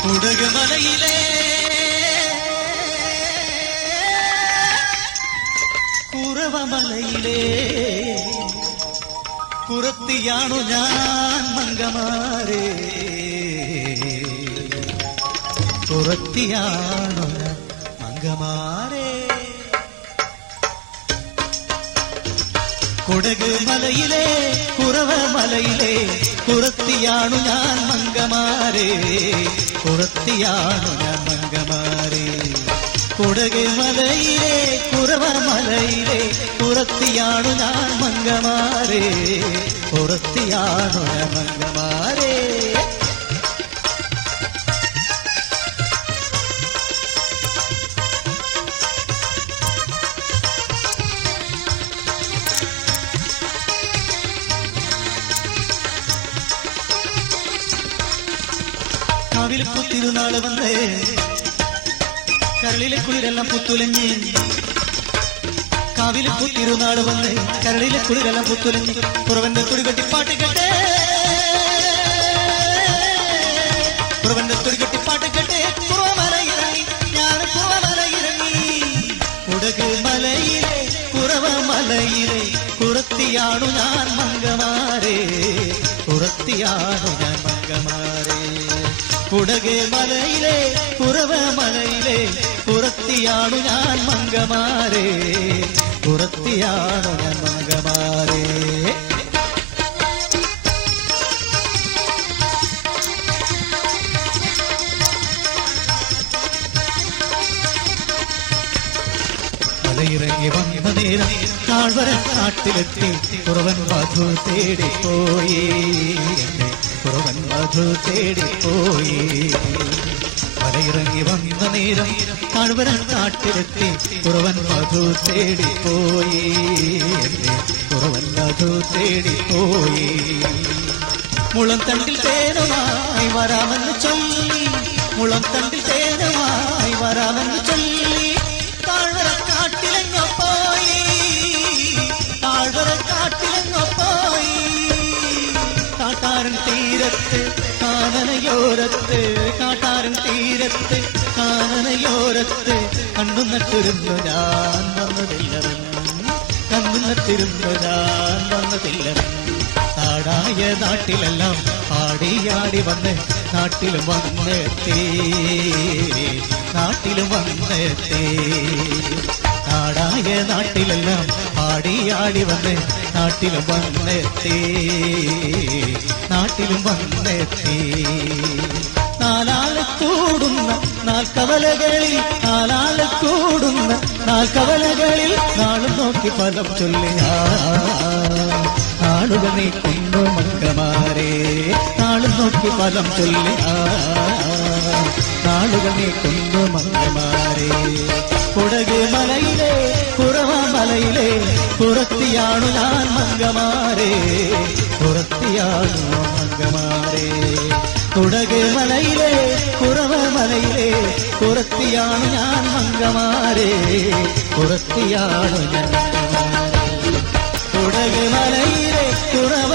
കുടകുമലയിലെ കുറവമലയിലെ കുറത്തിയാണു ഞാൻ മംഗമാരെ കുറത്തിയാണു ഞാൻ മംഗമാരെ കുടകുമലയിലെ കുറവമലയിലെ കുറത്തിയാണു ഞാൻ മംഗമാരെ കുറത്തിയാണു ഞാൻ മംഗമാരെ കുടകുമലയിലെ കുറവമലയിലെ കുറത്തിയാണു ഞാൻ മംഗമാരെ കുറത്തിയാണു ഞാൻ മംഗമാരെ കാവിലിപ്പൂ തിരുനാള് വന്നേ കരളിലെ കുളിരെല്ലാം പുത്തുലഞ്ഞ് കാവിലിപ്പൂ തിരുനാള് വന്നേ കരളിലെ കുളിരെല്ലാം പുത്തുലഞ്ഞ് കുറവന്റെ തുടികെട്ടി പാട്ട് കേട്ടേ കുറവന്റെ തുടികെട്ടി പാട്ട് കേട്ടേ കുറവമലയിറങ്ങി ഞാൻ കുറവമലയിറങ്ങി കുടകുമലയിലെ കുറവമലയിലെ കുറത്തിയാണു ഞാൻ മംഗമാരെ കുറത്തിയാണു ഞാൻ മംഗമാരെ കുടകുമലയിലെ കുറവമലയിലെ കുറത്തിയാണു ഞാൻ മംഗമാരെ കുറത്തിയാണു ഞാൻ മംഗമാരെ മലയിറങ്ങി വന്ന നേരം താഴ്വര കാട്ടിലെത്തി കുറവൻ മധു തേടിപ്പോയി കുറവൻ മധു തേടിപ്പോയി മലയിറങ്ങി വന്ന നേരം താഴ്വര കാട്ടിലെത്തി കുറവൻ മധു തേടിപ്പോയി കുറവൻ മധു തേടിപ്പോയി മുളം തണ്ടിൽ തേനുമായി വരാമെന്ന് ചൊല്ലി മുളം തണ്ടിൽ തേനുമായി വരാമെന്ന് ചൊല്ലി താഴ്വര കാട്ടിലെങ്ങോ പോയി താഴ്വര കാട്ടിലെങ്ങോ പോയി കാട്ടാരൻ തീരത്ത് കാനനയോരത്ത് കാട്ടാരൻ തീരത്ത് കാനനയോരത്ത് കണ്ണു നട്ടിരുന്നു ഞാൻ വന്നതില്ലവൻ കണ്ണു നട്ടിരുന്നു ഞാൻ വന്നതില്ലവൻ നാടായ നാട്ടിലെല്ലാം ആടിയാടി വന്ന് നാട്ടിലും വന്നെത്തി നാട്ടിലും വന്നെത്തി നാടായ നാട്ടിലെല്ലാം ആടിയാടി വന്ന് നാട്ടിലും വന്നെത്തി നാട്ടിലും വന്നെത്തി നാലാള് കൂടുന്ന നാൽക്കവലകളിൽ നാലാള് കൂടുന്ന നാൽക്കവലകളിൽ നാളും നോക്കി ഫലം ചൊല്ലി നാളുകൾ നീ കൊണ്ടു മംഗമാരെ നാളും നോക്കി ഫലം ചൊല്ലി നാളുകൾ നീ കൊണ്ടു മംഗമാരെ കുടകുമലയിലെ കുറവമലയിലെ കുറത്തിയാണു ഞാൻ മംഗമാരെ കുറത്തിയാണു മംഗമാരെ കുടകുമലയിലെ കുറവമലയിലെ കുറത്തിയാണു ഞാൻ മംഗമാരെ കുറത്തിയാണു ഞാൻ കുടകുമലയിലെ കുറവ